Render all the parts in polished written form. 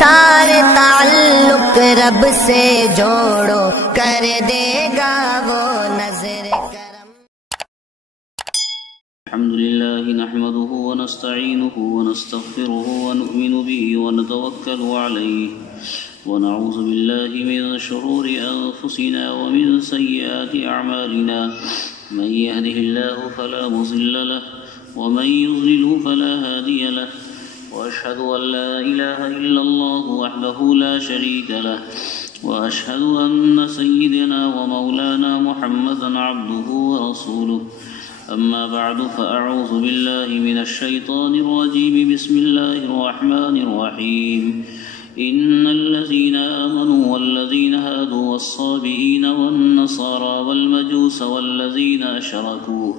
سارے تعلق رب سے جوڑو، کر دے گا وہ نظر کرم۔ الحمد لله نحمده ونستعينه ونستغفره ونؤمن به ونتوكل عليه ونعوذ بالله من شرور أنفسنا ومن سيئات أعمالنا، من يهده الله فلا مضل له ومن يضلله فلا هادي له، وأشهد أن لا إله إلا الله وحده لا شريك له، وأشهد أن سيدنا ومولانا محمدا عبده ورسوله. أما بعد فأعوذ بالله من الشيطان الرجيم. بسم الله الرحمن الرحيم. إن الذين آمنوا والذين هادوا والصابئين والنصارى والمجوس والذين أشركوا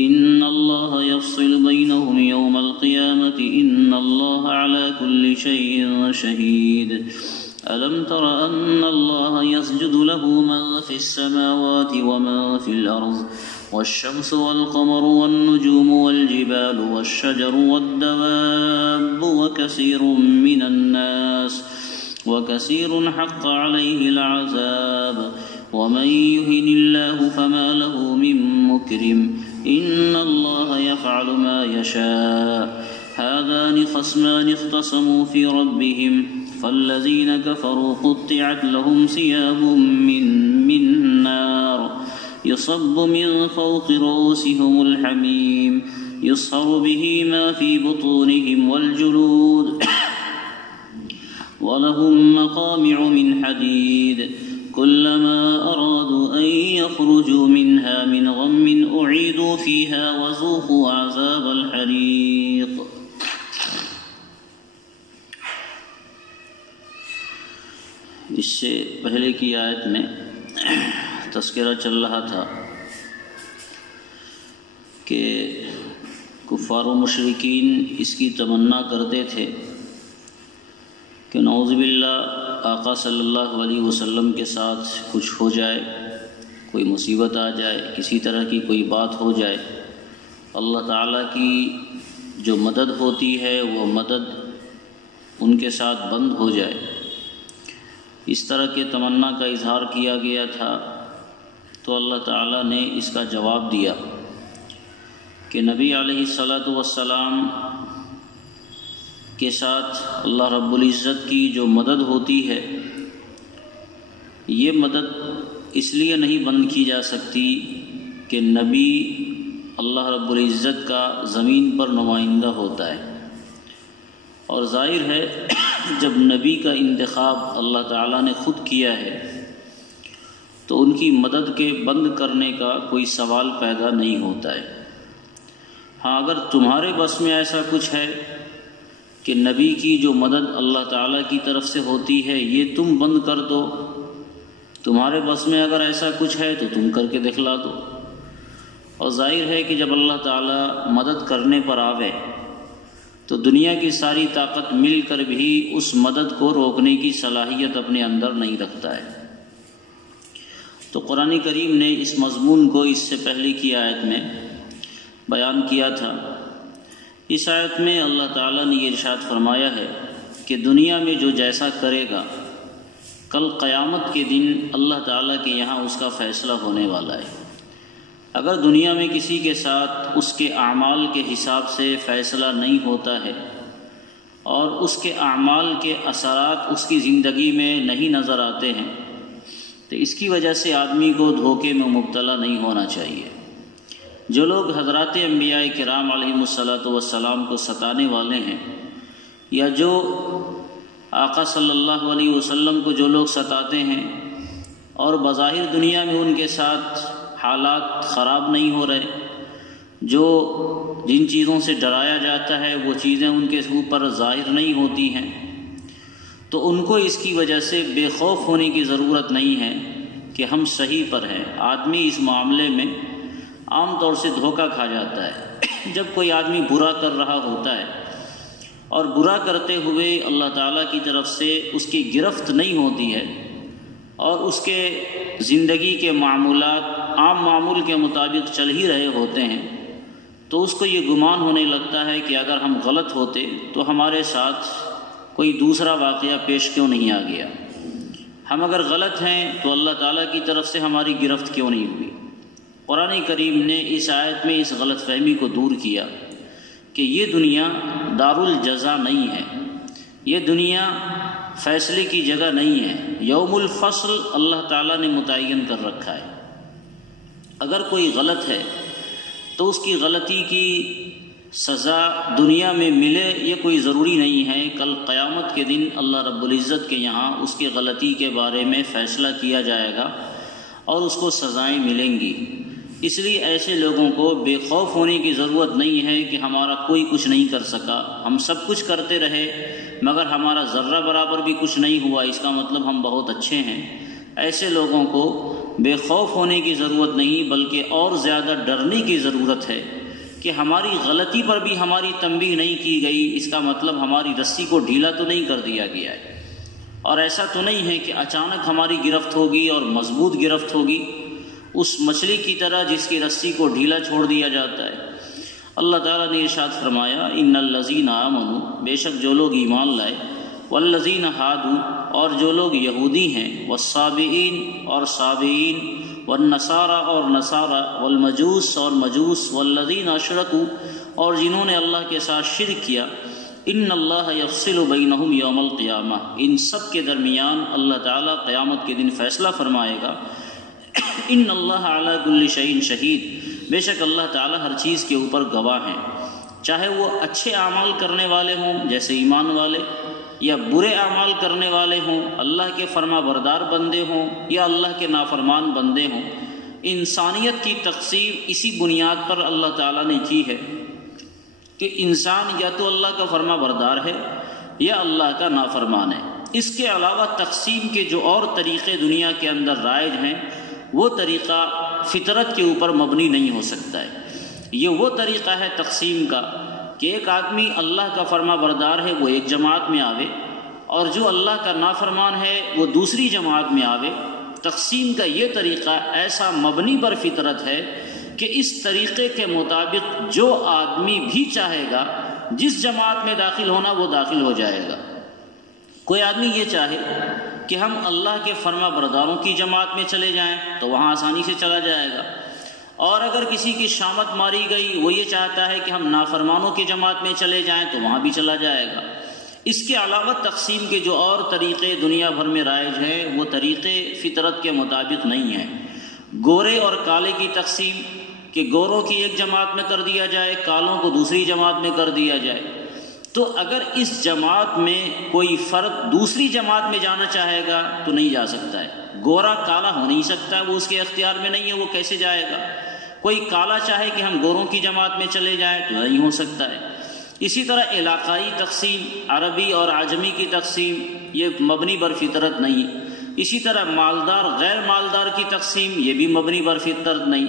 إن الله يفصل بينهم يوم القيامة إن الله على كل شيء شهيد. ألم تر أن الله يسجد له من في السماوات ومن في الأرض والشمس والقمر والنجوم والجبال والشجر والدواب وكثير من الناس وكثير حق عليه العذاب ومن يهن الله فما له من مكرم إن الله يفعل ما يشاء. هذان خصمان اختصموا في ربهم فالذين كفروا قطعت لهم ثياب من نار يصب من فوق رؤوسهم الحميم يصهر به ما في بطونهم والجلود ولهم مقامع من حديد كلما أرادوا أن يخرجوا منها من غم أعيدوا فيها وذوقوا عذاب الحريق. اس سے پہلے کی آیت میں تذکرہ چل رہا تھا کہ کفار و مشرکین اس کی تمنا کرتے تھے کہ نعوذ باللہ آقا صلی اللہ علیہ وسلم کے ساتھ کچھ ہو جائے، کوئی مصیبت آ جائے، کسی طرح کی کوئی بات ہو جائے، اللہ تعالیٰ کی جو مدد ہوتی ہے وہ مدد ان کے ساتھ بند ہو جائے. اس طرح کے تمنا کا اظہار کیا گیا تھا. تو اللہ تعالیٰ نے اس کا جواب دیا کہ نبی علیہ الصلاۃ والسلام کے ساتھ اللہ رب العزت کی جو مدد ہوتی ہے یہ مدد اس لیے نہیں بند کی جا سکتی کہ نبی اللہ رب العزت کا زمین پر نمائندہ ہوتا ہے، اور ظاہر ہے جب نبی کا انتخاب اللہ تعالیٰ نے خود کیا ہے تو ان کی مدد کے بند کرنے کا کوئی سوال پیدا نہیں ہوتا ہے. ہاں اگر تمہارے بس میں ایسا کچھ ہے کہ نبی کی جو مدد اللہ تعالیٰ کی طرف سے ہوتی ہے یہ تم بند کر دو، تمہارے بس میں اگر ایسا کچھ ہے تو تم کر کے دکھلا دو. اور ظاہر ہے کہ جب اللہ تعالیٰ مدد کرنے پر آوے تو دنیا کی ساری طاقت مل کر بھی اس مدد کو روکنے کی صلاحیت اپنے اندر نہیں رکھتا ہے. تو قرآن کریم نے اس مضمون کو اس سے پہلے کی آیت میں بیان کیا تھا. اس آیت میں اللہ تعالیٰ نے یہ ارشاد فرمایا ہے کہ دنیا میں جو جیسا کرے گا کل قیامت کے دن اللہ تعالیٰ کے یہاں اس کا فیصلہ ہونے والا ہے. اگر دنیا میں کسی کے ساتھ اس کے اعمال کے حساب سے فیصلہ نہیں ہوتا ہے اور اس کے اعمال کے اثرات اس کی زندگی میں نہیں نظر آتے ہیں تو اس کی وجہ سے آدمی کو دھوکے میں مبتلا نہیں ہونا چاہیے. جو لوگ حضرات انبیاء کرام علیہم الصلاۃ والسلام کو ستانے والے ہیں یا جو آقا صلی اللہ علیہ وسلم کو جو لوگ ستاتے ہیں اور بظاہر دنیا میں ان کے ساتھ حالات خراب نہیں ہو رہے، جن چیزوں سے ڈرایا جاتا ہے وہ چیزیں ان کے اوپر ظاہر نہیں ہوتی ہیں، تو ان کو اس کی وجہ سے بے خوف ہونے کی ضرورت نہیں ہے کہ ہم صحیح پر ہیں. آدمی اس معاملے میں عام طور سے دھوکہ کھا جاتا ہے. جب کوئی آدمی برا کر رہا ہوتا ہے اور برا کرتے ہوئے اللہ تعالیٰ کی طرف سے اس کی گرفت نہیں ہوتی ہے اور اس کے زندگی کے معمولات عام معمول کے مطابق چل ہی رہے ہوتے ہیں تو اس کو یہ گمان ہونے لگتا ہے کہ اگر ہم غلط ہوتے تو ہمارے ساتھ کوئی دوسرا واقعہ پیش کیوں نہیں آ گیا؟ ہم اگر غلط ہیں تو اللہ تعالیٰ کی طرف سے ہماری گرفت کیوں نہیں ہوئی؟ قرآن کریم نے اس آیت میں اس غلط فہمی کو دور کیا کہ یہ دنیا دارالجزا نہیں ہے، یہ دنیا فیصلے کی جگہ نہیں ہے۔ یوم الفصل اللہ تعالیٰ نے متعین کر رکھا ہے۔ اگر کوئی غلط ہے تو اس کی غلطی کی سزا دنیا میں ملے یہ کوئی ضروری نہیں ہے، کل قیامت کے دن اللہ رب العزت کے یہاں اس کی غلطی کے بارے میں فیصلہ کیا جائے گا اور اس کو سزائیں ملیں گی۔ اس لیے ایسے لوگوں کو بے خوف ہونے کی ضرورت نہیں ہے کہ ہمارا کوئی کچھ نہیں کر سکا، ہم سب کچھ کرتے رہے مگر ہمارا ذرہ برابر بھی کچھ نہیں ہوا، اس کا مطلب ہم بہت اچھے ہیں۔ ایسے لوگوں کو بے خوف ہونے کی ضرورت نہیں بلکہ اور زیادہ ڈرنے کی ضرورت ہے کہ ہماری غلطی پر بھی ہماری تنبیہ نہیں کی گئی، اس کا مطلب ہماری رسی کو ڈھیلا تو نہیں کر دیا گیا ہے، اور ایسا تو نہیں ہے کہ اچانک ہماری گرفت ہوگی اور مضبوط گرفت ہوگی اس مچھلی کی طرح جس کی رسی کو ڈھیلا چھوڑ دیا جاتا ہے۔ اللہ تعالیٰ نے ارشاد فرمایا ان الذین آمنوا، بے شک جو لوگ ایمان لائے، والذین ہادوا، اور جو لوگ یہودی ہیں، والصابئین، اور صابئین، والنصارى، اور نصارى، والمجوس، اور مجوس، والذین اشرکوا، اور جنہوں نے اللہ کے ساتھ شرک کیا، ان اللہ یفصل بینہم یوم القیامہ، ان سب کے درمیان اللہ تعالیٰ قیامت کے دن فیصلہ فرمائے گا۔ ان اللہ علی کل شیء شہید، بے شک اللہ تعالیٰ ہر چیز کے اوپر گواہ ہیں، چاہے وہ اچھے اعمال کرنے والے ہوں جیسے ایمان والے، یا برے اعمال کرنے والے ہوں، اللہ کے فرما بردار بندے ہوں یا اللہ کے نافرمان بندے ہوں۔ انسانیت کی تقسیم اسی بنیاد پر اللہ تعالیٰ نے کی ہے کہ انسان یا تو اللہ کا فرما بردار ہے یا اللہ کا نافرمان ہے۔ اس کے علاوہ تقسیم کے جو اور طریقے دنیا کے اندر رائج ہیں وہ طریقہ فطرت کے اوپر مبنی نہیں ہو سکتا ہے۔ یہ وہ طریقہ ہے تقسیم کا کہ ایک آدمی اللہ کا فرما بردار ہے وہ ایک جماعت میں آوے، اور جو اللہ کا نافرمان ہے وہ دوسری جماعت میں آوے۔ تقسیم کا یہ طریقہ ایسا مبنی بر فطرت ہے کہ اس طریقے کے مطابق جو آدمی بھی چاہے گا جس جماعت میں داخل ہونا وہ داخل ہو جائے گا۔ کوئی آدمی یہ چاہے کہ ہم اللہ کے فرما برداروں کی جماعت میں چلے جائیں تو وہاں آسانی سے چلا جائے گا، اور اگر کسی کی شامت ماری گئی وہ یہ چاہتا ہے کہ ہم نافرمانوں کی جماعت میں چلے جائیں تو وہاں بھی چلا جائے گا۔ اس کے علاوہ تقسیم کے جو اور طریقے دنیا بھر میں رائج ہیں وہ طریقے فطرت کے مطابق نہیں ہیں۔ گورے اور کالے کی تقسیم کہ گوروں کی ایک جماعت میں کر دیا جائے، کالوں کو دوسری جماعت میں کر دیا جائے، تو اگر اس جماعت میں کوئی فرد دوسری جماعت میں جانا چاہے گا تو نہیں جا سکتا ہے۔ گورا کالا ہو نہیں سکتا، وہ اس کے اختیار میں نہیں ہے، وہ کیسے جائے گا؟ کوئی کالا چاہے کہ ہم گوروں کی جماعت میں چلے جائیں تو نہیں ہو سکتا ہے۔ اسی طرح علاقائی تقسیم، عربی اور عجمی کی تقسیم، یہ مبنی بر فطرت نہیں۔ اسی طرح مالدار غیر مالدار کی تقسیم، یہ بھی مبنی بر فطرت نہیں۔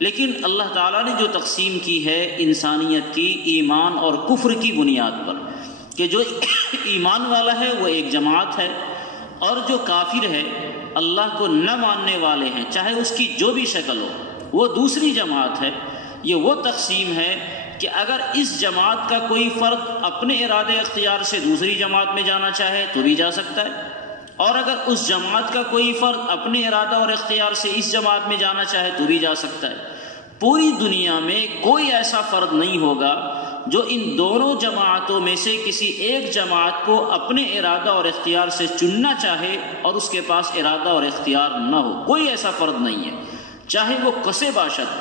لیکن اللہ تعالیٰ نے جو تقسیم کی ہے انسانیت کی ایمان اور کفر کی بنیاد پر، کہ جو ایمان والا ہے وہ ایک جماعت ہے، اور جو کافر ہے اللہ کو نہ ماننے والے ہیں چاہے اس کی جو بھی شکل ہو وہ دوسری جماعت ہے۔ یہ وہ تقسیم ہے کہ اگر اس جماعت کا کوئی فرد اپنے ارادے اختیار سے دوسری جماعت میں جانا چاہے تو بھی جا سکتا ہے، اور اگر اس جماعت کا کوئی فرد اپنے ارادہ اور اختیار سے اس جماعت میں جانا چاہے تو بھی جا سکتا ہے۔ پوری دنیا میں کوئی ایسا فرد نہیں ہوگا جو ان دونوں جماعتوں میں سے کسی ایک جماعت کو اپنے ارادہ اور اختیار سے چننا چاہے اور اس کے پاس ارادہ اور اختیار نہ ہو۔ کوئی ایسا فرد نہیں ہے، چاہے وہ کسے باشد۔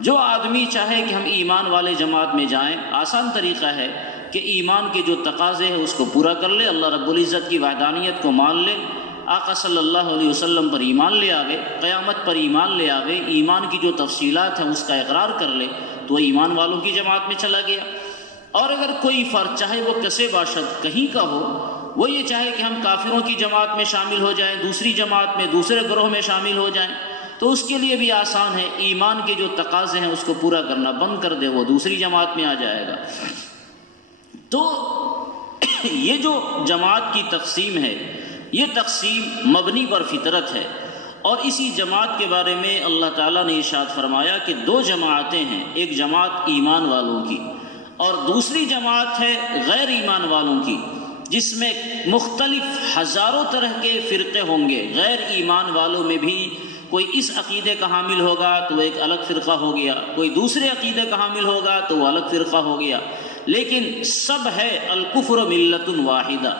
جو آدمی چاہے کہ ہم ایمان والے جماعت میں جائیں، آسان طریقہ ہے کہ ایمان کے جو تقاضے ہیں اس کو پورا کر لے، اللہ رب العزت کی وحدانیت کو مان لے، آقا صلی اللہ علیہ وسلم پر ایمان لے آوے، قیامت پر ایمان لے آوے، ایمان کی جو تفصیلات ہیں اس کا اقرار کر لے تو وہ ایمان والوں کی جماعت میں چلا گیا۔ اور اگر کوئی فرد چاہے وہ کسے باشد کہیں کا ہو، وہ یہ چاہے کہ ہم کافروں کی جماعت میں شامل ہو جائیں، دوسری جماعت میں دوسرے گروہ میں شامل ہو جائیں، تو اس کے لیے بھی آسان ہے، ایمان کے جو تقاضے ہیں اس کو پورا کرنا بند کر دے، وہ دوسری جماعت میں آ جائے گا۔ تو یہ جو جماعت کی تقسیم ہے یہ تقسیم مبنی پر فطرت ہے، اور اسی جماعت کے بارے میں اللہ تعالیٰ نے ارشاد فرمایا کہ دو جماعتیں ہیں، ایک جماعت ایمان والوں کی اور دوسری جماعت ہے غیر ایمان والوں کی۔ جس میں مختلف ہزاروں طرح کے فرقے ہوں گے. غیر ایمان والوں میں بھی کوئی اس عقیدے کا حامل ہوگا تو وہ ایک الگ فرقہ ہو گیا، کوئی دوسرے عقیدے کا حامل ہوگا تو وہ الگ فرقہ ہو گیا، لیکن سب ہے الکفر ملت واحدہ.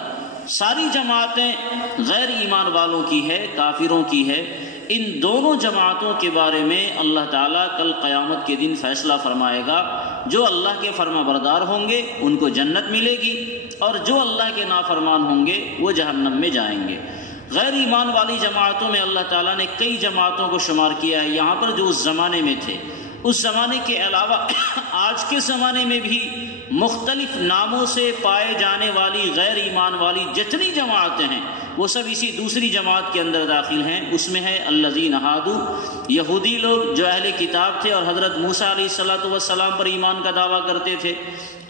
ساری جماعتیں غیر ایمان والوں کی ہے، کافروں کی ہے. ان دونوں جماعتوں کے بارے میں اللہ تعالیٰ کل قیامت کے دن فیصلہ فرمائے گا. جو اللہ کے فرما بردار ہوں گے ان کو جنت ملے گی، اور جو اللہ کے نافرمان ہوں گے وہ جہنم میں جائیں گے. غیر ایمان والی جماعتوں میں اللہ تعالیٰ نے کئی جماعتوں کو شمار کیا ہے یہاں پر، جو اس زمانے میں تھے. اس زمانے کے علاوہ آج کے زمانے میں بھی مختلف ناموں سے پائے جانے والی غیر ایمان والی جتنی جماعتیں ہیں وہ سب اسی دوسری جماعت کے اندر داخل ہیں. اس میں ہے الذین ہادو، یہودی لوگ جو اہل کتاب تھے اور حضرت موسیٰ علیہ السلام پر ایمان کا دعویٰ کرتے تھے.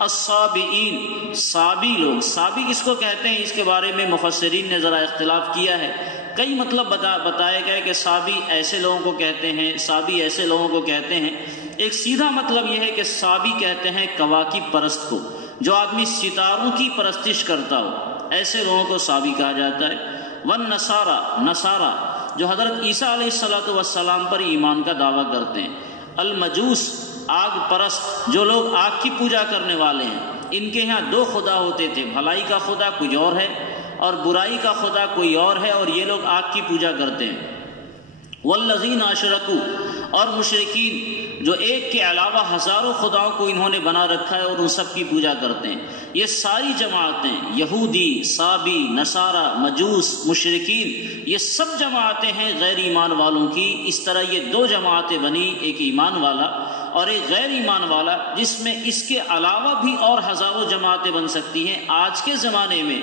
الصابئین، صابی لوگ. صابی کس کو کہتے ہیں اس کے بارے میں مفسرین نے ذرا اختلاف کیا ہے. کئی مطلب بتائے گئے کہ صابی ایسے لوگوں کو کہتے ہیں، صابی ایسے لوگوں کو کہتے ہیں. ایک سیدھا مطلب یہ ہے کہ صابی کہتے ہیں کواکب پرست کو، جو آدمی ستاروں کی پرستش کرتا ہو، ایسے لوگوں کو صابی کہا جاتا ہے. والنصارى، نصارہ جو حضرت عیسیٰ علیہ السلام پر ایمان کا دعویٰ کرتے ہیں. المجوس، آگ پرست، جو لوگ آگ کی پوجا کرنے والے ہیں. ان کے ہاں دو خدا ہوتے تھے، بھلائی کا خدا کوئی اور ہے اور برائی کا خدا کوئی اور ہے، اور یہ لوگ آگ کی پوجا کرتے ہیں. والذین اشرکوا، اور مشرکین جو ایک کے علاوہ ہزاروں خداؤں کو انہوں نے بنا رکھا ہے اور ان سب کی پوجا کرتے ہیں. یہ ساری جماعتیں، یہودی، صابی، نصارہ، مجوس، مشرکین، یہ سب جماعتیں ہیں غیر ایمان والوں کی. اس طرح یہ دو جماعتیں بنی، ایک ایمان والا اور ایک غیر ایمان والا، جس میں اس کے علاوہ بھی اور ہزاروں جماعتیں بن سکتی ہیں. آج کے زمانے میں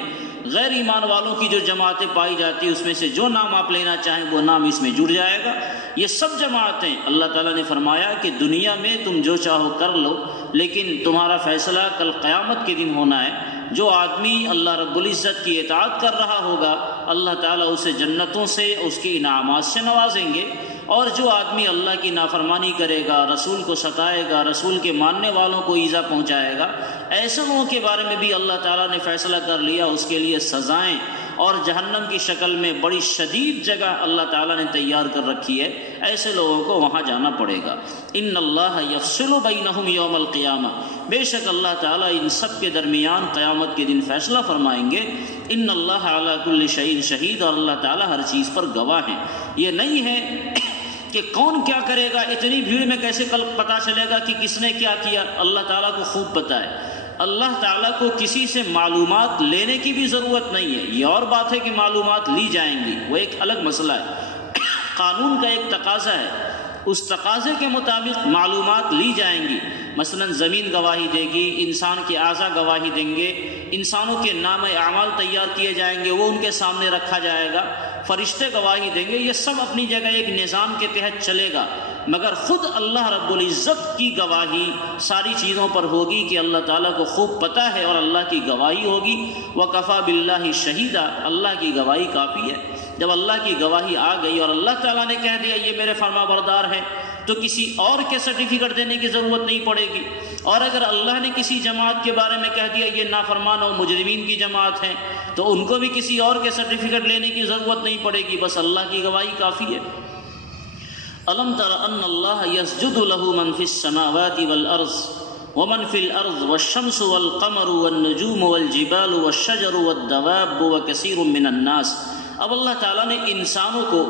غیر ایمان والوں کی جو جماعتیں پائی جاتی ہیں اس میں سے جو نام آپ لینا چاہیں وہ نام اس میں جڑ جائے گا. یہ سب جماعتیں اللہ تعالیٰ نے فرمایا کہ دنیا میں تم جو چاہو کر لو، لیکن تمہارا فیصلہ کل قیامت کے دن ہونا ہے. جو آدمی اللہ رب العزت کی اطاعت کر رہا ہوگا اللہ تعالیٰ اسے جنتوں سے، اس کے انعامات سے نوازیں گے، اور جو آدمی اللہ کی نافرمانی کرے گا، رسول کو ستائے گا، رسول کے ماننے والوں کو ایذا پہنچائے گا، ایسے لوگوں کے بارے میں بھی اللہ تعالیٰ نے فیصلہ کر لیا. اس کے لیے سزائیں اور جہنم کی شکل میں بڑی شدید جگہ اللہ تعالیٰ نے تیار کر رکھی ہے. ایسے لوگوں کو وہاں جانا پڑے گا. ان اللہ یفصل بینہم یوم القیامہ، بے شک اللہ تعالیٰ ان سب کے درمیان قیامت کے دن فیصلہ فرمائیں گے. ان اللہ علی کل شیء شہید، اور اللہ تعالیٰ ہر چیز پر گواہ ہیں. یہ نہیں ہے کہ کون کیا کرے گا، اتنی بھیڑ میں کیسے کل پتہ چلے گا کہ کس نے کیا کیا. اللہ تعالیٰ کو خوب پتہ ہے. اللہ تعالیٰ کو کسی سے معلومات لینے کی بھی ضرورت نہیں ہے. یہ اور بات ہے کہ معلومات لی جائیں گی، وہ ایک الگ مسئلہ ہے. قانون کا ایک تقاضا ہے، اس تقاضے کے مطابق معلومات لی جائیں گی. مثلا زمین گواہی دے گی، انسان کے اعضاء گواہی دیں گے، انسانوں کے نام اعمال تیار کیے جائیں گے، وہ ان کے سامنے رکھا جائے گا، فرشتے گواہی دیں گے. یہ سب اپنی جگہ ایک نظام کے تحت چلے گا، مگر خود اللہ رب العزت کی گواہی ساری چیزوں پر ہوگی کہ اللہ تعالیٰ کو خوب پتہ ہے، اور اللہ کی گواہی ہوگی. وَكَفَى بِاللَّهِ شَهِيدًا، اللہ کی گواہی کافی ہے. جب اللہ کی گواہی آ گئی اور اللہ تعالیٰ نے کہہ دیا یہ میرے فرما بردار ہے، تو کسی اور کے سرٹیفکیٹ دینے کی ضرورت نہیں پڑے گی. اور اگر اللہ نے کسی جماعت کے بارے میں کہہ دیا یہ نافرمان و مجرمین کی جماعت ہے، تو ان کو بھی کسی اور کے سرٹیفکیٹ لینے کی ضرورت نہیں پڑے گی، بس اللہ کی گواہی کافی ہے. الم تر ان اللہ یسجد له من فی السماوات والارض ومن فی الارض والشمس والقمر والنجوم والجبال والشجر والدواب وکثیر من الناس. اب اللہ تعالیٰ نے انسانوں کو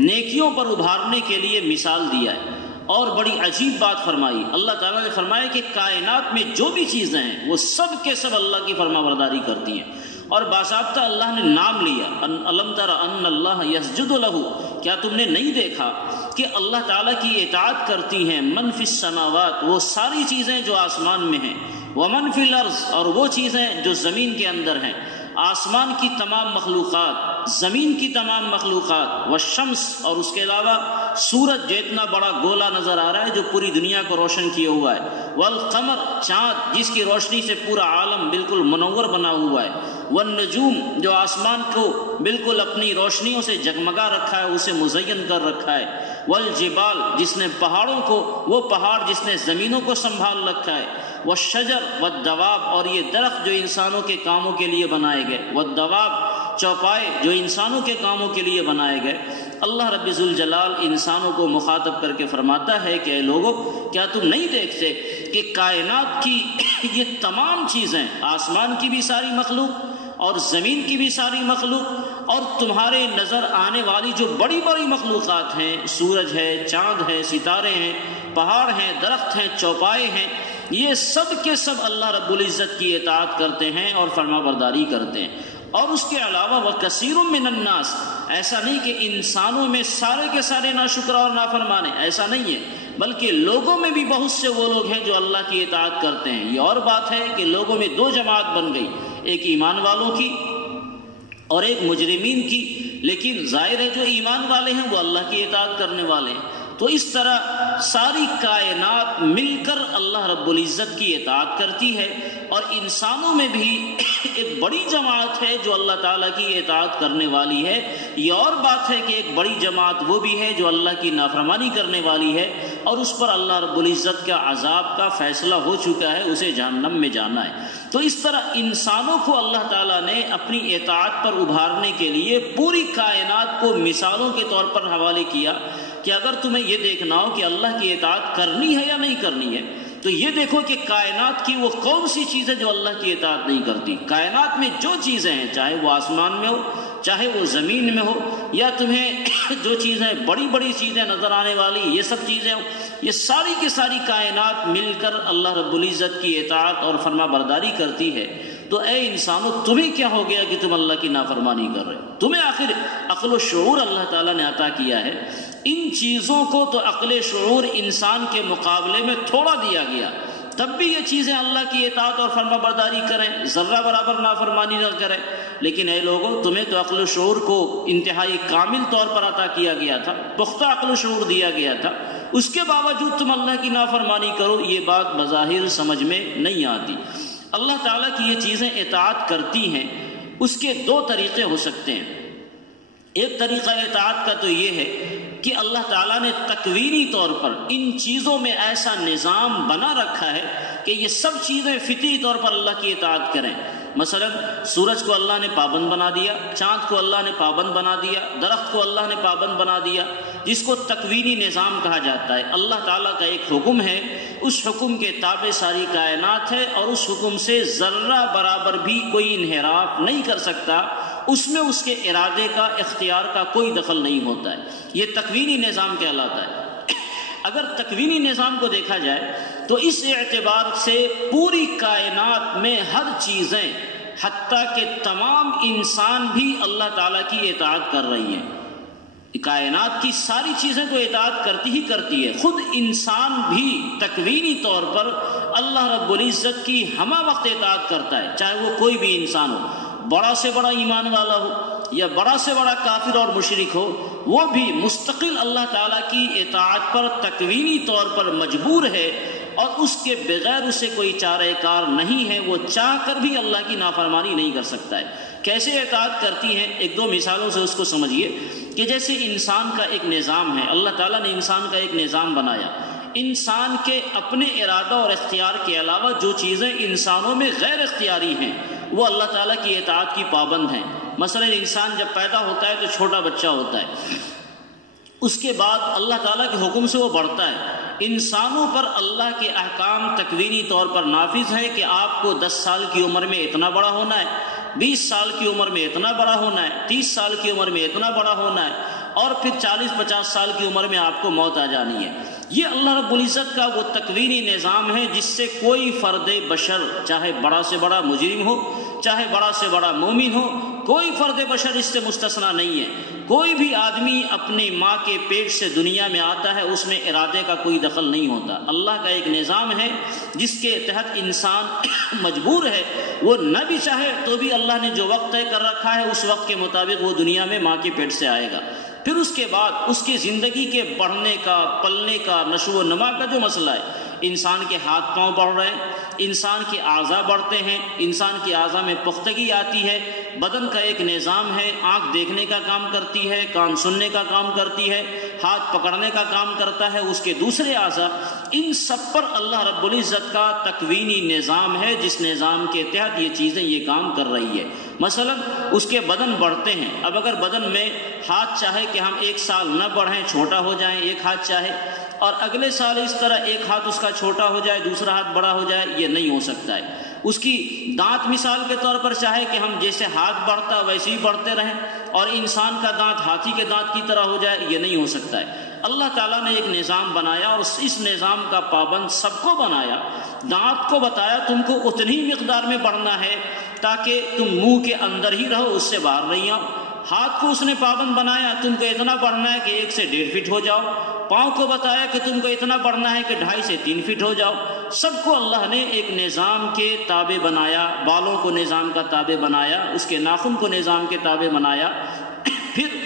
نیکیوں پر ابھارنے کے لیے مثال دیا ہے، اور بڑی عجیب بات فرمائی. اللہ تعالیٰ نے فرمایا کہ کائنات میں جو بھی چیزیں ہیں وہ سب کے سب اللہ کی فرما برداری کرتی ہیں، اور باضابطہ اللہ نے نام لیا. الم تر ان اللہ یسجد لہ، کیا تم نے نہیں دیکھا کہ اللہ تعالیٰ کی اطاعت کرتی ہیں من فی السماوات، وہ ساری چیزیں جو آسمان میں ہیں، ومن فی الارض، اور وہ چیزیں جو زمین کے اندر ہیں. آسمان کی تمام مخلوقات، زمین کی تمام مخلوقات، والشمس، اور اس کے علاوہ سورج جو اتنا بڑا گولا نظر آ رہا ہے جو پوری دنیا کو روشن کیے ہوا ہے، والقمر، چاند جس کی روشنی سے پورا عالم بالکل منور بنا ہوا ہے، والنجوم جو آسمان کو بالکل اپنی روشنیوں سے جگمگا رکھا ہے، اسے مزین کر رکھا ہے، والجبال جس نے پہاڑوں کو، وہ پہاڑ جس نے زمینوں کو سنبھال رکھا ہے، والشجر والدواب، اور یہ درخت جو انسانوں کے کاموں کے لیے بنائے گئے، والدواب چوپائے جو انسانوں کے کاموں کے لیے بنائے گئے۔ اللہ رب ذوالجلال انسانوں کو مخاطب کر کے فرماتا ہے کہ اے لوگو، کیا تم نہیں دیکھتے کہ کائنات کی یہ تمام چیزیں، آسمان کی بھی ساری مخلوق اور زمین کی بھی ساری مخلوق اور تمہارے نظر آنے والی جو بڑی بڑی مخلوقات ہیں، سورج ہے، چاند ہے، ستارے ہیں، پہاڑ ہیں، درخت ہیں، چوپائے ہیں، یہ سب کے سب اللہ رب العزت کی اطاعت کرتے ہیں اور فرما برداری کرتے ہیں۔ اور اس کے علاوہ وَكَثِيرٌ مِّنَ النَّاسِ، ایسا نہیں کہ انسانوں میں سارے کے سارے ناشکرا اور نافرمان ہیں، ایسا نہیں ہے، بلکہ لوگوں میں بھی بہت سے وہ لوگ ہیں جو اللہ کی اطاعت کرتے ہیں۔ یہ اور بات ہے کہ لوگوں میں دو جماعت بن گئی، ایک ایمان والوں کی اور ایک مجرمین کی، لیکن ظاہر ہے جو ایمان والے ہیں وہ اللہ کی اطاعت کرنے والے ہیں۔ تو اس طرح ساری کائنات مل کر اللہ رب العزت کی اطاعت کرتی ہے، اور انسانوں میں بھی ایک بڑی جماعت ہے جو اللہ تعالیٰ کی اطاعت کرنے والی ہے۔ یہ اور بات ہے کہ ایک بڑی جماعت وہ بھی ہے جو اللہ کی نافرمانی کرنے والی ہے، اور اس پر اللہ رب العزت کا عذاب کا فیصلہ ہو چکا ہے، اسے جہنم میں جانا ہے۔ تو اس طرح انسانوں کو اللہ تعالیٰ نے اپنی اطاعت پر ابھارنے کے لیے پوری کائنات کو مثالوں کے طور پر حوالے کیا کہ اگر تمہیں یہ دیکھنا ہو کہ اللہ کی اطاعت کرنی ہے یا نہیں کرنی ہے، تو یہ دیکھو کہ کائنات کی وہ کون سی چیزیں جو اللہ کی اطاعت نہیں کرتی۔ کائنات میں جو چیزیں ہیں، چاہے وہ آسمان میں ہو، چاہے وہ زمین میں ہو، یا تمہیں جو چیزیں بڑی بڑی چیزیں نظر آنے والی یہ سب چیزیں ہوں، یہ ساری کی ساری کائنات مل کر اللہ رب العزت کی اطاعت اور فرما برداری کرتی ہے۔ تو اے انسانوں، تمہیں کیا ہو گیا کہ تم اللہ کی نافرمانی کر رہے ہو؟ تمہیں آخر عقل و شعور اللہ تعالیٰ نے عطا کیا ہے، ان چیزوں کو تو عقل شعور انسان کے مقابلے میں تھوڑا دیا گیا، تب بھی یہ چیزیں اللہ کی اطاعت اور فرما برداری کریں، ذرہ برابر نافرمانی نہ کریں۔ لیکن اے لوگوں، تمہیں تو عقل و شعور کو انتہائی کامل طور پر عطا کیا گیا تھا، پختہ عقل و شعور دیا گیا تھا، اس کے باوجود تم اللہ کی نافرمانی کرو، یہ بات بظاہر سمجھ میں نہیں آتی۔ اللہ تعالیٰ کی یہ چیزیں اطاعت کرتی ہیں، اس کے دو طریقے ہو سکتے ہیں۔ ایک طریقہ اطاعت کا تو یہ ہے کہ اللہ تعالیٰ نے تکوینی طور پر ان چیزوں میں ایسا نظام بنا رکھا ہے کہ یہ سب چیزیں فطری طور پر اللہ کی اطاعت کریں۔ مثلا سورج کو اللہ نے پابند بنا دیا، چاند کو اللہ نے پابند بنا دیا، درخت کو اللہ نے پابند بنا دیا، جس کو تکوینی نظام کہا جاتا ہے۔ اللہ تعالیٰ کا ایک حکم ہے، اس حکم کے تابع ساری کائنات ہے، اور اس حکم سے ذرہ برابر بھی کوئی انحراف نہیں کر سکتا، اس میں اس کے ارادے کا، اختیار کا کوئی دخل نہیں ہوتا ہے۔ یہ تکوینی نظام کہلاتا ہے۔ اگر تکوینی نظام کو دیکھا جائے تو اس اعتبار سے پوری کائنات میں ہر چیزیں، حتیٰ کہ تمام انسان بھی اللہ تعالیٰ کی اطاعت کر رہی ہیں۔ کائنات کی ساری چیزیں تو اطاعت کرتی ہی کرتی ہے، خود انسان بھی تکوینی طور پر اللہ رب العزت کی ہمہ وقت اطاعت کرتا ہے، چاہے وہ کوئی بھی انسان ہو، بڑا سے بڑا ایمان والا ہو یا بڑا سے بڑا کافر اور مشرک ہو، وہ بھی مستقل اللہ تعالیٰ کی اطاعت پر تکوینی طور پر مجبور ہے، اور اس کے بغیر اسے کوئی چارہ کار نہیں ہے، وہ چاہ کر بھی اللہ کی نافرمانی نہیں کر سکتا ہے۔ کیسے اطاعت کرتی ہیں؟ ایک دو مثالوں سے اس کو سمجھیے کہ جیسے انسان کا ایک نظام ہے، اللہ تعالیٰ نے انسان کا ایک نظام بنایا، انسان کے اپنے ارادہ اور اختیار کے علاوہ جو چیزیں انسانوں میں غیر اختیاری ہیں وہ اللہ تعالیٰ کی اطاعت کی پابند ہیں۔ مثلا انسان جب پیدا ہوتا ہے تو چھوٹا بچہ ہوتا ہے، اس کے بعد اللہ تعالیٰ کے حکم سے وہ بڑھتا ہے۔ انسانوں پر اللہ کے احکام تکوینی طور پر نافذ ہے کہ آپ کو 10 سال کی عمر میں اتنا بڑا ہونا ہے، 20 سال کی عمر میں اتنا بڑا ہونا ہے، 30 سال کی عمر میں اتنا بڑا ہونا ہے، اور پھر 40-50 سال کی عمر میں آپ کو موت آ جانی ہے۔ یہ اللہ رب العزت کا وہ تکوینی نظام ہے جس سے کوئی فرد بشر، چاہے بڑا سے بڑا مجرم ہو، چاہے بڑا سے بڑا مومن ہو، کوئی فرد بشر اس سے مستثنا نہیں ہے۔ کوئی بھی آدمی اپنی ماں کے پیٹ سے دنیا میں آتا ہے، اس میں ارادے کا کوئی دخل نہیں ہوتا۔ اللہ کا ایک نظام ہے جس کے تحت انسان مجبور ہے، وہ نہ بھی چاہے تو بھی اللہ نے جو وقت طے کر رکھا ہے اس وقت کے مطابق وہ دنیا میں ماں کے پیٹ سے آئے گا۔ پھر اس کے بعد اس کی زندگی کے بڑھنے کا، پلنے کا، نشو و نما کا جو مسئلہ ہے، انسان کے ہاتھ پاؤں بڑھ رہے ہیں، انسان کے اعضاء بڑھتے ہیں، انسان کے اعضاء میں پختگی آتی ہے، بدن کا ایک نظام ہے، آنکھ دیکھنے کا کام کرتی ہے، کان سننے کا کام کرتی ہے، ہاتھ پکڑنے کا کام کرتا ہے، اس کے دوسرے اعضاء، ان سب پر اللہ رب العزت کا تکوینی نظام ہے جس نظام کے تحت یہ چیزیں یہ کام کر رہی ہے۔ مثلا اس کے بدن بڑھتے ہیں، اب اگر بدن میں ہاتھ چاہے کہ ہم 1 سال نہ بڑھیں، چھوٹا ہو جائیں، ایک ہاتھ چاہے اور اگلے سال اس طرح ایک ہاتھ اس کا چھوٹا ہو جائے، دوسرا ہاتھ بڑا ہو جائے، یہ نہیں ہو سکتا ہے۔ اس کی دانت مثال کے طور پر چاہے کہ ہم جیسے ہاتھ بڑھتا ویسے ہی بڑھتے رہیں اور انسان کا دانت ہاتھی کے دانت کی طرح ہو جائے، یہ نہیں ہو سکتا ہے۔ اللہ تعالیٰ نے ایک نظام بنایا اور اس نظام کا پابند سب کو بنایا۔ دانت کو بتایا تم کو اتنی مقدار میں بڑھنا ہے تاکہ تم منہ کے اندر ہی رہو، اس سے باہر نہیں آؤ۔ ہاتھ کو اس نے پابند بنایا، تم کو اتنا بڑھنا ہے کہ 1 سے 1.5 فٹ ہو جاؤ۔ پاؤں کو بتایا کہ تم کو اتنا بڑھنا ہے کہ 2.5 سے 3 فٹ ہو جاؤ۔ سب کو اللہ نے ایک نظام کے تابع بنایا، بالوں کو نظام کا تابع بنایا، اس کے ناخن کو نظام کے تابع بنایا۔ پھر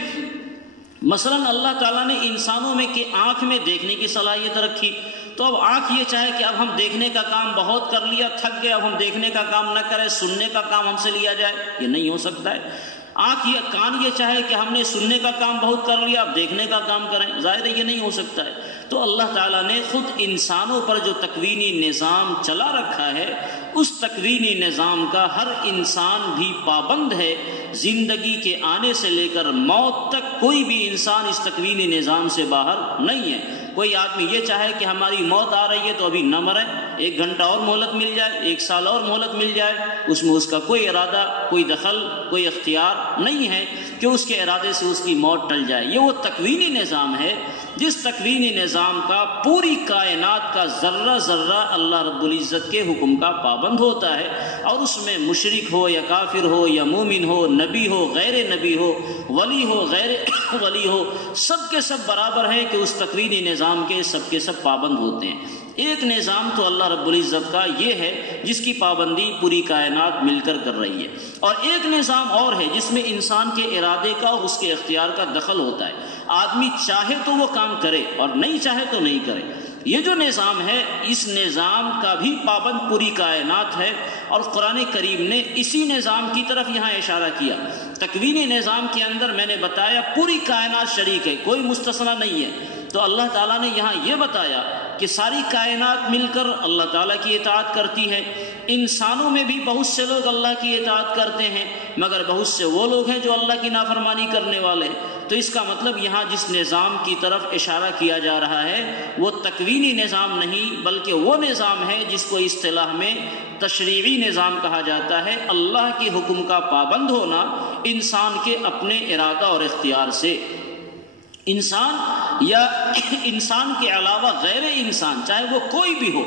مثلا اللہ تعالیٰ نے انسانوں میں کہ آنکھ میں دیکھنے کی صلاحیت رکھی، تو اب آنکھ یہ چاہے کہ اب ہم دیکھنے کا کام بہت کر لیا، تھک گئے، اب ہم دیکھنے کا کام نہ کریں، سننے کا کام ہم سے لیا جائے، یہ نہیں ہو سکتا ہے۔ آنکھ یہ کان یہ چاہے کہ ہم نے سننے کا کام بہت کر لیا، اب دیکھنے کا کام کریں، ظاہر ہے یہ نہیں ہو سکتا ہے۔ تو اللہ تعالیٰ نے خود انسانوں پر جو تکوینی نظام چلا رکھا ہے، اس تکوینی نظام کا ہر انسان بھی پابند ہے۔ زندگی کے آنے سے لے کر موت تک کوئی بھی انسان اس تکوینی نظام سے باہر نہیں ہے۔ کوئی آدمی یہ چاہے کہ ہماری موت آ رہی ہے تو ابھی نہ مرے، 1 گھنٹہ اور مہلت مل جائے، 1 سال اور مہلت مل جائے، اس میں اس کا کوئی ارادہ، کوئی دخل، کوئی اختیار نہیں ہے کہ اس کے ارادے سے اس کی موت ٹل جائے۔ یہ وہ تکوینی نظام ہے جس تکوینی نظام کا پوری کائنات کا ذرہ ذرہ اللہ رب العزت کے حکم کا پابند ہوتا ہے، اور اس میں مشرک ہو یا کافر ہو یا مومن ہو، نبی ہو غیر نبی ہو، ولی ہو غیر ولی ہو، سب کے سب برابر ہے کہ اس تکوینی نظام کے سب پابند ہوتے ہیں۔ ایک نظام تو اللہ رب العزت کا یہ ہے جس کی پابندی پوری کائنات مل کر کر رہی ہے، اور ایک نظام اور ہے جس میں انسان کے ارادے کا اور اس کے اختیار کا دخل ہوتا ہے۔ آدمی چاہے تو وہ کام کرے اور نہیں چاہے تو نہیں کرے۔ یہ جو نظام ہے، اس نظام کا بھی پابند پوری کائنات ہے، اور قرآن کریم نے اسی نظام کی طرف یہاں اشارہ کیا۔ تکوینی نظام کے اندر میں نے بتایا پوری کائنات شریک ہے، کوئی مستثنی نہیں ہے۔ تو اللہ تعالیٰ نے یہاں یہ بتایا کہ ساری کائنات مل کر اللہ تعالیٰ کی اطاعت کرتی ہے۔ انسانوں میں بھی بہت سے لوگ اللہ کی اطاعت کرتے ہیں، مگر بہت سے وہ لوگ ہیں جو اللہ کی نافرمانی کرنے والے ہیں۔ تو اس کا مطلب یہاں جس نظام کی طرف اشارہ کیا جا رہا ہے وہ تکوینی نظام نہیں، بلکہ وہ نظام ہے جس کو اصطلاح میں تشریعی نظام کہا جاتا ہے۔ اللہ کے حکم کا پابند ہونا انسان کے اپنے ارادہ اور اختیار سے۔ انسان یا انسان کے علاوہ غیر انسان، چاہے وہ کوئی بھی ہو،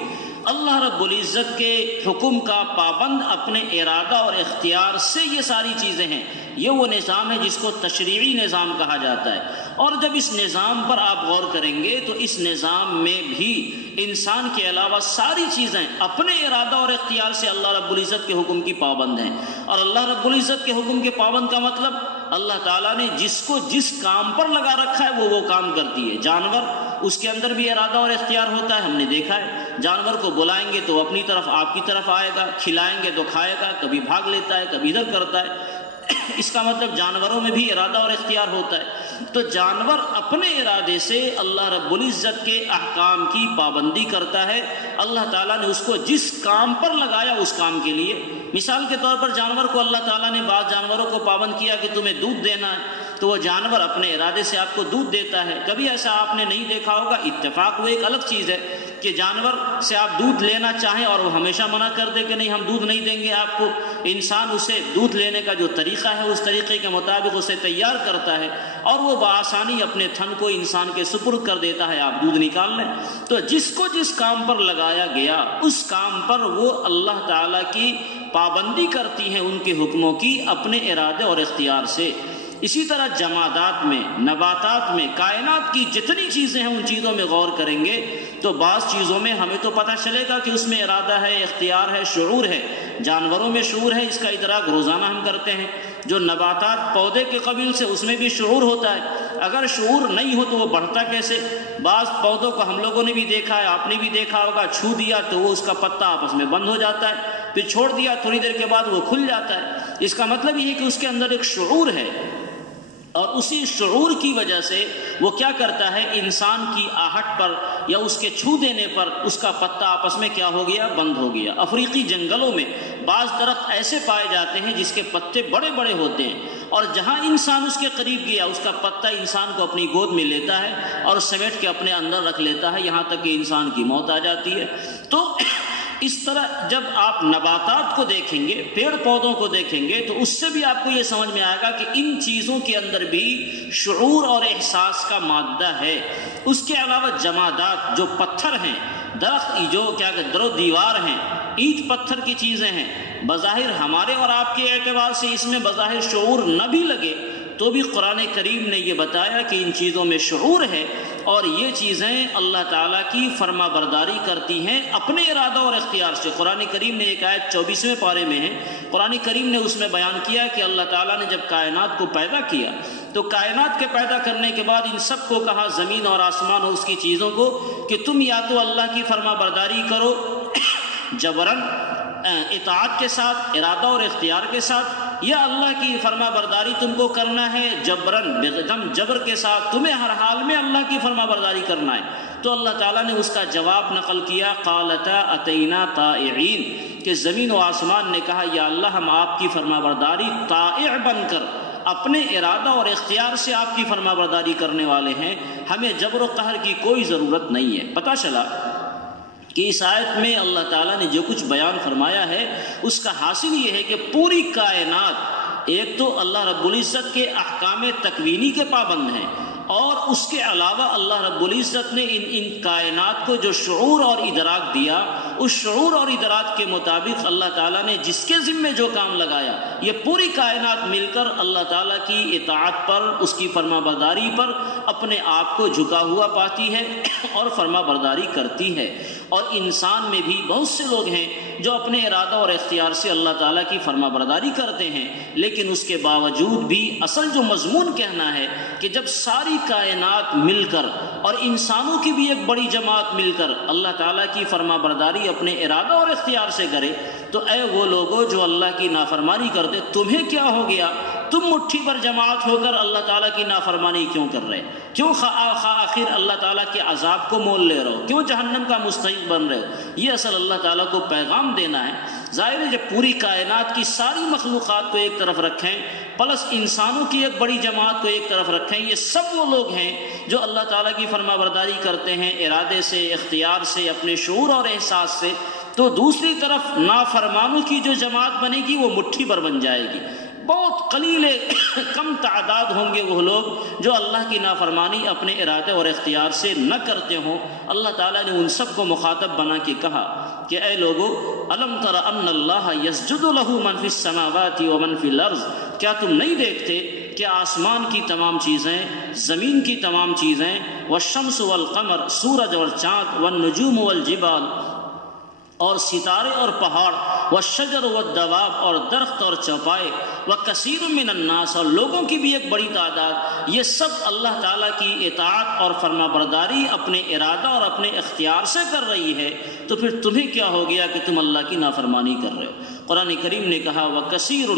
اللہ رب العزت کے حکم کا پابند اپنے ارادہ اور اختیار سے یہ ساری چیزیں ہیں۔ یہ وہ نظام ہے جس کو تشریعی نظام کہا جاتا ہے۔ اور جب اس نظام پر آپ غور کریں گے تو اس نظام میں بھی انسان کے علاوہ ساری چیزیں اپنے ارادہ اور اختیار سے اللہ رب العزت کے حکم کی پابند ہیں۔ اور اللہ رب العزت کے حکم کے پابند کا مطلب اللہ تعالیٰ نے جس کو جس کام پر لگا رکھا ہے وہ کام کرتی ہے۔ جانور، اس کے اندر بھی ارادہ اور اختیار ہوتا ہے، ہم نے دیکھا ہے۔ جانور کو بلائیں گے تو اپنی طرف آپ کی طرف آئے گا، کھلائیں گے تو کھائے گا، کبھی بھاگ لیتا ہے، کبھی ادھر کرتا ہے۔ اس کا مطلب جانوروں میں بھی ارادہ اور اختیار ہوتا ہے۔ تو جانور اپنے ارادے سے اللہ رب العزت کے احکام کی پابندی کرتا ہے۔ اللہ تعالیٰ نے اس کو جس کام پر لگایا اس کام کے لیے۔ مثال کے طور پر جانور کو اللہ تعالیٰ نے بعض جانوروں کو پابند کیا کہ تمہیں دودھ دینا ہے، تو وہ جانور اپنے ارادے سے آپ کو دودھ دیتا ہے۔ کبھی ایسا آپ نے نہیں دیکھا ہوگا، اتفاق وہ ایک الگ چیز ہے کہ جانور سے آپ دودھ لینا چاہیں اور وہ ہمیشہ منع کر دے کہ نہیں ہم دودھ نہیں دیں گے آپ کو۔ انسان اسے دودھ لینے کا جو طریقہ ہے اس طریقے کے مطابق اسے تیار کرتا ہے اور وہ بآسانی اپنے تھن کو انسان کے سپرد کر دیتا ہے، آپ دودھ نکال لیں۔ تو جس کو جس کام پر لگایا گیا اس کام پر وہ اللہ تعالیٰ کی پابندی کرتی ہیں، ان کے حکموں کی اپنے ارادے اور اختیار سے۔ اسی طرح جمادات میں، نباتات میں، کائنات کی جتنی چیزیں ہیں ان چیزوں میں غور کریں گے تو بعض چیزوں میں ہمیں تو پتہ چلے گا کہ اس میں ارادہ ہے، اختیار ہے، شعور ہے۔ جانوروں میں شعور ہے، اس کا ادراک روزانہ ہم کرتے ہیں۔ جو نباتات پودے کے قبیل سے اس میں بھی شعور ہوتا ہے، اگر شعور نہیں ہو تو وہ بڑھتا کیسے؟ بعض پودوں کو ہم لوگوں نے بھی دیکھا ہے، آپ نے بھی دیکھا ہوگا، چھو دیا تو وہ اس کا پتا آپس میں بند ہو جاتا ہے، پھر چھوڑ دیا تھوڑی دیر کے بعد وہ کھل جاتا ہے۔ اس کا مطلب یہ ہے کہ اس کے اندر ایک شعور ہے، اور اسی شعور کی وجہ سے وہ کیا کرتا ہے، انسان کی آہٹ پر یا اس کے چھو دینے پر اس کا پتا آپس میں کیا ہو گیا، بند ہو گیا۔ افریقی جنگلوں میں بعض درخت ایسے پائے جاتے ہیں جس کے پتے بڑے بڑے ہوتے ہیں، اور جہاں انسان اس کے قریب گیا اس کا پتا انسان کو اپنی گود میں لیتا ہے اور سمیٹ کے اپنے اندر رکھ لیتا ہے، یہاں تک کہ انسان کی موت آ جاتی ہے۔ تو اس طرح جب آپ نباتات کو دیکھیں گے، پیڑ پودوں کو دیکھیں گے، تو اس سے بھی آپ کو یہ سمجھ میں آئے گا کہ ان چیزوں کے اندر بھی شعور اور احساس کا مادہ ہے۔ اس کے علاوہ جمادات جو پتھر ہیں، درخت جو کیا کہ در و دیوار ہیں، اینٹ پتھر کی چیزیں ہیں، بظاہر ہمارے اور آپ کے اعتبار سے اس میں بظاہر شعور نہ بھی لگے تو بھی قرآن کریم نے یہ بتایا کہ ان چیزوں میں شعور ہے، اور یہ چیزیں اللہ تعالیٰ کی فرما برداری کرتی ہیں اپنے ارادہ اور اختیار سے۔ قرآن کریم نے ایک آیت 24ویں پارے میں ہے، قرآن کریم نے اس میں بیان کیا کہ اللہ تعالیٰ نے جب کائنات کو پیدا کیا تو کائنات کے پیدا کرنے کے بعد ان سب کو کہا، زمین اور آسمان اور اس کی چیزوں کو، کہ تم یا تو اللہ کی فرما برداری کرو جبراً اطاعت کے ساتھ، ارادہ اور اختیار کے ساتھ، یا اللہ کی فرما برداری تم کو کرنا ہے جبراً بغدم جبر کے ساتھ، تمہیں ہر حال میں اللہ کی فرما برداری کرنا ہے۔ تو اللہ تعالیٰ نے اس کا جواب نقل کیا، قالتا اتینا طائعین، کہ زمین و آسمان نے کہا یا اللہ ہم آپ کی فرما برداری طائع بن کر اپنے ارادہ اور اختیار سے آپ کی فرما برداری کرنے والے ہیں، ہمیں جبر و قہر کی کوئی ضرورت نہیں ہے۔ پتہ چلا کہ اس آیت میں اللہ تعالیٰ نے جو کچھ بیان فرمایا ہے اس کا حاصل یہ ہے کہ پوری کائنات ایک تو اللہ رب العزت کے احکام تکوینی کے پابند ہیں، اور اس کے علاوہ اللہ رب العزت نے ان کائنات کو جو شعور اور ادراک دیا، اس شعور اور ادراک کے مطابق اللہ تعالیٰ نے جس کے ذمے جو کام لگایا، یہ پوری کائنات مل کر اللہ تعالیٰ کی اطاعت پر، اس کی فرما برداری پر اپنے آپ کو جھکا ہوا پاتی ہے اور فرما برداری کرتی ہے۔ اور انسان میں بھی بہت سے لوگ ہیں جو اپنے ارادہ اور اختیار سے اللہ تعالیٰ کی فرما برداری کرتے ہیں، لیکن اس کے باوجود بھی اصل جو مضمون کہنا ہے کہ جب ساری کائنات مل کر اور انسانوں کی بھی ایک بڑی جماعت مل کر اللہ تعالیٰ کی فرما برداری اپنے ارادہ اور اختیار سے کرے، تو اے وہ لوگوں جو اللہ کی نافرمانی کرتے، تمہیں کیا ہو گیا؟ تم مٹھی پر جماعت ہو کر اللہ تعالیٰ کی نافرمانی کیوں کر رہے؟ کیوں آخر اللہ تعالیٰ کے عذاب کو مول لے رہے ہو؟ کیوں جہنم کا مستحق بن رہے ہو؟ یہ اصل اللہ تعالیٰ کو پیغام دینا ہے۔ ظاہر ہے جب پوری کائنات کی ساری مخلوقات کو ایک طرف رکھیں، پلس انسانوں کی ایک بڑی جماعت کو ایک طرف رکھیں، یہ سب وہ لوگ ہیں جو اللہ تعالیٰ کی فرما برداری کرتے ہیں ارادے سے، اختیار سے، اپنے شعور اور احساس سے، تو دوسری طرف نافرمانوں کی جو جماعت بنے گی وہ مٹھی پر بن جائے گی۔ بہت قلیل کم تعداد ہوں گے وہ لوگ جو اللہ کی نافرمانی اپنے ارادے اور اختیار سے نہ کرتے ہوں۔ اللہ تعالیٰ نے ان سب کو مخاطب بنا کے کہا کہ اے لوگو، الم تر ان اللہ یسجد لہ من فی السماوات ومن فی الارض، کیا تم نہیں دیکھتے کہ آسمان کی تمام چیزیں، زمین کی تمام چیزیں، والشمس والقمر، سورج اور چاند، والنجوم والجبال، اور ستارے اور پہاڑ، والشجر والدواب، اور درخت اور چوپائے، وکثیر من الناس، اور لوگوں کی بھی ایک بڑی تعداد، یہ سب اللہ تعالیٰ کی اطاعت اور فرما برداری اپنے ارادہ اور اپنے اختیار سے کر رہی ہے، تو پھر تمہیں کیا ہو گیا کہ تم اللہ کی نافرمانی کر رہے ہو؟ قرآن کریم نے کہا وکثیر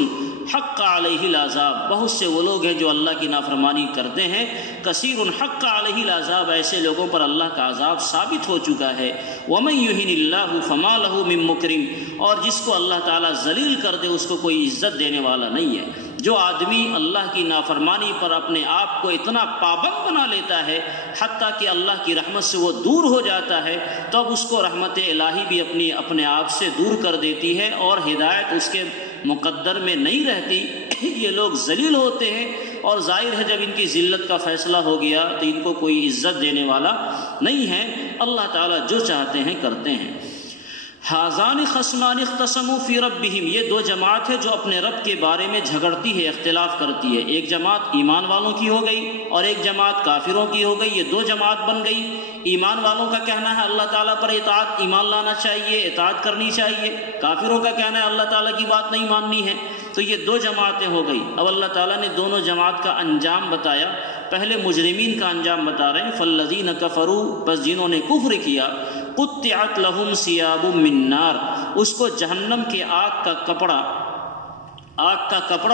حق علیہ العذاب، بہت سے وہ لوگ ہیں جو اللہ کی نافرمانی کرتے ہیں، کثیر حق علیہ العذاب، ایسے لوگوں پر اللہ کا عذاب ثابت ہو چکا ہے۔ ومن یہن اللہ فما لہ من مکرم، اور جس کو اللہ تعالیٰ ذلیل کر دے اس کو کوئی عزت دینے والا نہیں ہے۔ جو آدمی اللہ کی نافرمانی پر اپنے آپ کو اتنا پابند بنا لیتا ہے حتیٰ کہ اللہ کی رحمت سے وہ دور ہو جاتا ہے، تب اس کو رحمت الہی بھی اپنے آپ سے دور کر دیتی ہے اور ہدایت اس کے مقدر میں نہیں رہتی۔ یہ لوگ ذلیل ہوتے ہیں، اور ظاہر ہے جب ان کی ذلت کا فیصلہ ہو گیا تو ان کو کوئی عزت دینے والا نہیں ہے۔ اللہ تعالیٰ جو چاہتے ہیں کرتے ہیں۔ ہازان خصمان اختصموا فی ربہم، یہ دو جماعت ہے جو اپنے رب کے بارے میں جھگڑتی ہے، اختلاف کرتی ہے۔ ایک جماعت ایمان والوں کی ہو گئی اور ایک جماعت کافروں کی ہو گئی، یہ دو جماعت بن گئی۔ ایمان والوں کا کہنا ہے اللہ تعالیٰ پر ایمان لانا چاہیے، اطاعت کرنی چاہیے۔ کافروں کا کہنا ہے اللہ تعالیٰ کی بات نہیں ماننی ہے۔ تو تو یہ دو جماعتیں ہو گئی۔ اب اللہ تعالیٰ نے دونوں جماعت کا انجام بتایا، پہلے مجرمین کا انجام بتا رہے ہیں، فالذین کفروا، بس جنہوں نے کفر کیا، قطعت لہم ثیاب من نار، اس کو جہنم کے آگ کا کپڑا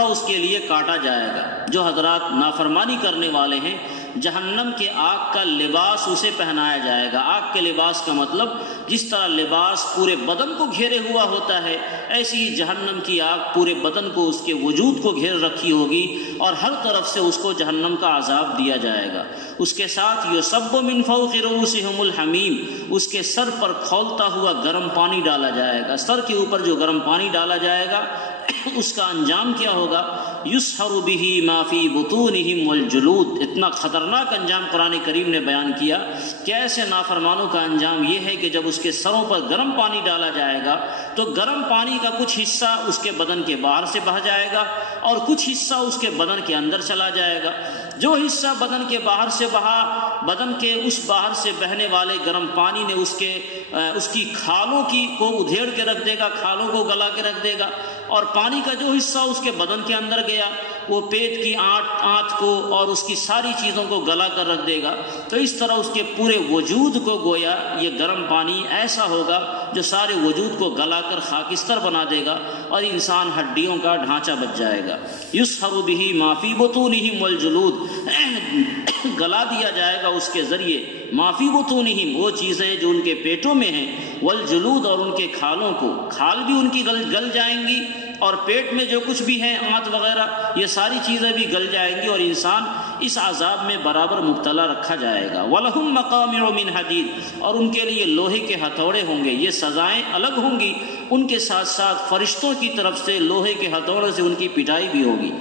اس کے لیے کاٹا جائے گا۔ جو حضرات نافرمانی کرنے والے ہیں، جہنم کے آگ کا لباس اسے پہنایا جائے گا۔ آگ کے لباس کا مطلب جس طرح لباس پورے بدن کو گھیرے ہوا ہوتا ہے، ایسی ہی جہنم کی آگ پورے بدن کو، اس کے وجود کو گھیر رکھی ہوگی، اور ہر طرف سے اس کو جہنم کا عذاب دیا جائے گا۔ اس کے ساتھ یصب من فوق رؤوسہم الحمیم، اس کے سر پر کھولتا ہوا گرم پانی ڈالا جائے گا۔ سر کے اوپر جو گرم پانی ڈالا جائے گا اس کا انجام کیا ہوگا؟ یسحر بہ ما فی بطونہم والجلود۔ اتنا خطرناک انجام قرآن کریم نے بیان کیا کہ ایسے نافرمانوں کا انجام یہ ہے کہ جب اس کے سروں پر گرم پانی ڈالا جائے گا تو گرم پانی کا کچھ حصہ اس کے بدن کے باہر سے بہہ جائے گا اور کچھ حصہ اس کے بدن کے اندر چلا جائے گا۔ جو حصہ بدن کے باہر سے بہا، بدن کے اس باہر سے بہنے والے گرم پانی نے اس کی کھالوں کو ادھیڑ کے رکھ دے گا، کھالوں کو گلا کے رکھ دے گا، اور پانی کا جو حصہ اس کے بدن کے اندر گیا وہ پیٹ کی آنت کو اور اس کی ساری چیزوں کو گلا کر رکھ دے گا۔ تو اس طرح اس کے پورے وجود کو گویا یہ گرم پانی ایسا ہوگا جو سارے وجود کو گلا کر خاکستر بنا دے گا اور انسان ہڈیوں کا ڈھانچہ بچ جائے گا۔ یسحر بہ ما فی بطونہم والجلود، گلا دیا جائے گا اس کے ذریعے ما فی بطونہم، وہ چیزیں جو ان کے پیٹوں میں ہیں، والجلود، اور ان کے کھالوں کو، کھال بھی ان کی گل جائیں گی، اور پیٹ میں جو کچھ بھی ہے آنت وغیرہ یہ ساری چیزیں بھی گل جائیں گی، اور انسان اس عذاب میں برابر مبتلا رکھا جائے گا۔ وَلَهُمْ مَقَامِعُ مِنْ حَدِيدٍ، اور ان کے لیے لوہے کے ہتھوڑے ہوں گے۔ یہ سزائیں الگ ہوں گی، ان کے ساتھ ساتھ فرشتوں کی طرف سے لوہے کے ہتھوڑے سے ان کی پٹائی بھی ہوگی۔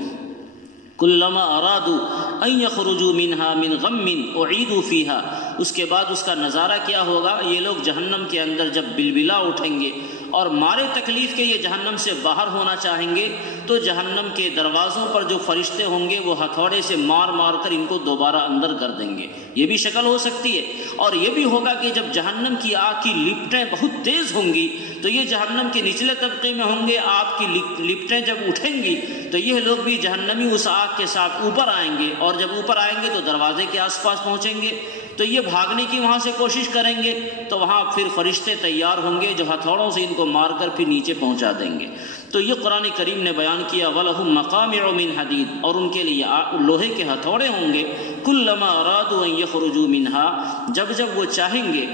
کلما ارادوا ان یخرجوا منها من غم اعیدوا فیها، اس کے بعد اس کا نظارہ کیا ہوگا؟ یہ لوگ جہنم کے اندر جب بلبلا اٹھیں گے اور مارے تکلیف کے یہ جہنم سے باہر ہونا چاہیں گے تو جہنم کے دروازوں پر جو فرشتے ہوں گے وہ ہتھوڑے سے مار مار کر ان کو دوبارہ اندر کر دیں گے۔ یہ بھی شکل ہو سکتی ہے، اور یہ بھی ہوگا کہ جب جہنم کی آگ کی لپٹیں بہت تیز ہوں گی تو یہ جہنم کے نچلے طبقے میں ہوں گے، آگ کی لپٹیں جب اٹھیں گی تو یہ لوگ بھی جہنمی اس آگ کے ساتھ اوپر آئیں گے، اور جب اوپر آئیں گے تو دروازے کے آس پاس پہنچیں گے تو یہ بھاگنے کی وہاں سے کوشش کریں گے، تو وہاں پھر فرشتے تیار ہوں گے جو ہتھوڑوں سے ان کو مار کر پھر نیچے پہنچا دیں گے۔ تو یہ قرآن کریم نے بیان کیا وَلَهُمْ مَقَامِعُ مِنْ حَدِيدٍ، اور ان کے لیے لوہے کے ہتھوڑے ہوں گے۔ كُلَّمَا أَرَادُوا أَن يَخْرُجُوا مِنْهَا، جب وہ چاہیں گے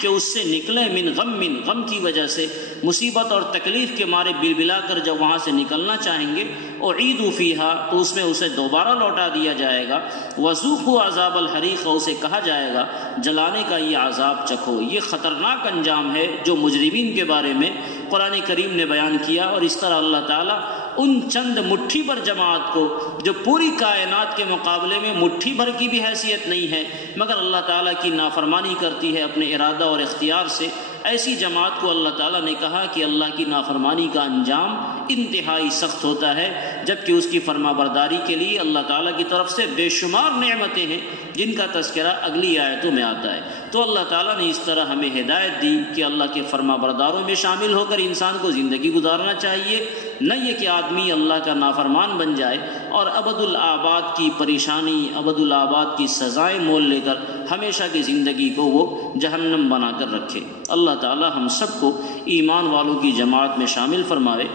کہ اس سے نکلیں، من غم کی وجہ سے، مصیبت اور تکلیف کے مارے بلبلا کر جب وہاں سے نکلنا چاہیں گے، اعیدوا فیہا، تو اس میں اسے دوبارہ لوٹا دیا جائے گا۔ وذوقوا عذاب الحریق، اسے کہا جائے گا جلانے کا یہ عذاب چکھو۔ یہ خطرناک انجام ہے جو مجرمین کے بارے میں قرآن کریم نے بیان کیا، اور اس طرح اللہ تعالیٰ ان چند مٹھی بھر جماعت کو جو پوری کائنات کے مقابلے میں مٹھی بھر کی بھی حیثیت نہیں ہے مگر اللہ تعالیٰ کی نافرمانی کرتی ہے اپنے ارادہ اور اختیار سے، ایسی جماعت کو اللہ تعالیٰ نے کہا کہ اللہ کی نافرمانی کا انجام انتہائی سخت ہوتا ہے، جبکہ اس کی فرما برداری کے لیے اللہ تعالیٰ کی طرف سے بے شمار نعمتیں ہیں جن کا تذکرہ اگلی آیتوں میں آتا ہے۔ تو اللہ تعالیٰ نے اس طرح ہمیں ہدایت دی کہ اللہ کے فرما برداروں میں شامل ہو کر انسان کو زندگی گزارنا چاہیے، نہ یہ کہ آدمی اللہ کا نافرمان بن جائے اور ابد الآباد کی پریشانی، ابد الآباد کی سزائیں مول لے کر ہمیشہ کی زندگی کو وہ جہنم بنا کر رکھے۔ اللہ تعالیٰ ہم سب کو ایمان والوں کی جماعت میں شامل فرمائے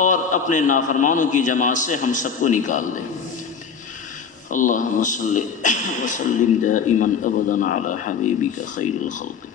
اور اپنے نافرمانوں کی جماعت سے ہم سب کو نکال دے۔ اللہم صلی وسلم دائما ابدا علی حبیبک خیر الخلق۔